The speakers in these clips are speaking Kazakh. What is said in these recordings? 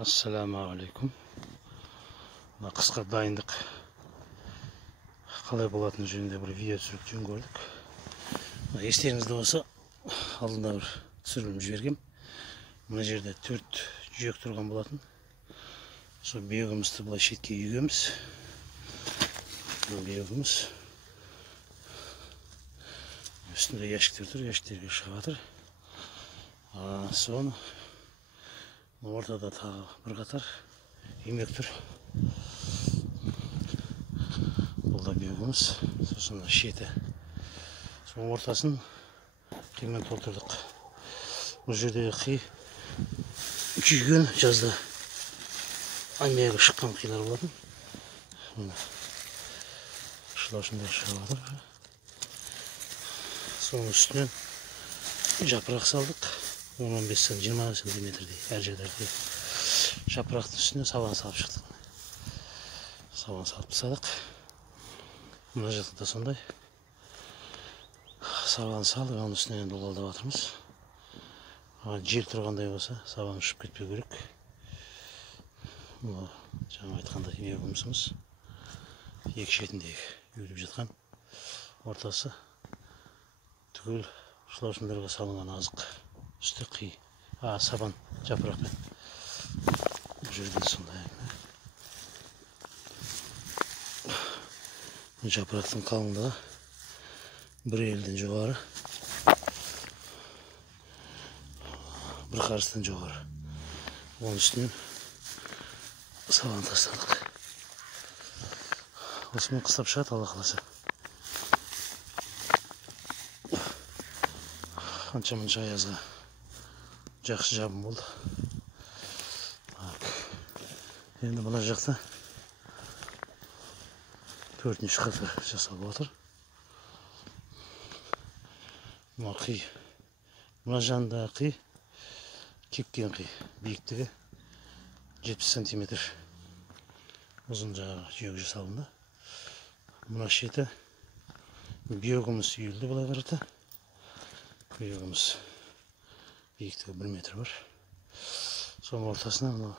Ассаламағалейкум. Қысқа дайындық қалай болатыны жөнінде бір видео түсіріп жөн көрдік. Естеріңізде болса, алдында бір түсірілім жібергем. Мына жерде 4 жүйек тұрған болатын. Сол бүйегімізді былай шетке үйгеміз. Бүйегіміз үстінде ящиктер тұр, ящиктерге шығып жатыр. Соны ортада тағы бір қатар үймек тұр. Бұл да бүйегіміз. Сосын шеті. Соның ортасын қимен толтырдық. Бұл жердегі қи күйген, жазда аймегі шыққан қилар болатын. Шылаушындар шығып жатыр. Соның үстінен жапырақ салдық. 10-15-20 сантиметрдей әр жерлерде жапырақтың үстіне сабан салып шықтық. Сабан салып тастадық. Мына жақта да сондай сабан салып, оның үстіне доғалдап жатырмыз. Жел тұрғандай болса, сабан ұшып кетпеу керек. Бұл жаңа айтқандай бүйегіміз. Екі шетіндегі үйіліп жатқан. Ортасы түгел шылаушындарға салынған азық. Үсті қи, сабан жапырақпен. Бұл жерде сондай. Жапырақтың қалыңдығы бір елден жоғары, бір қарыстан жоғары. Оның үстінен сабан тастадық. Осымен қыстап шығады, Алла қаласа. Қанша-мұнша аязға жақсы жабын болды. Енді мына жақта 4-ші қатар жасалып отыр. Мына қи, мына жанында қи, кепкен қи, биіктігі 70 сантиметр ұзын жағы жүйек жасалынды. Мына шеті бүйегіміз үйілді былай қарата. Бүйегіміз биіктігі 1 метр бар. Соның ортасына мына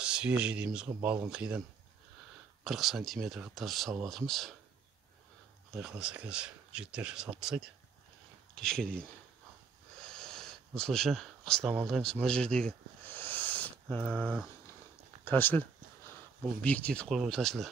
свежий дейміз ғой, балғын қидан 40 сантиметр тасып салып жатырмыз. Құдай қаласа қазір жігіттер салып тастайды кешке дейін. Осылайша қыста амалдаймыз. Мына жердегі тәсіл, бұл биіктетіп қойған тәсілі.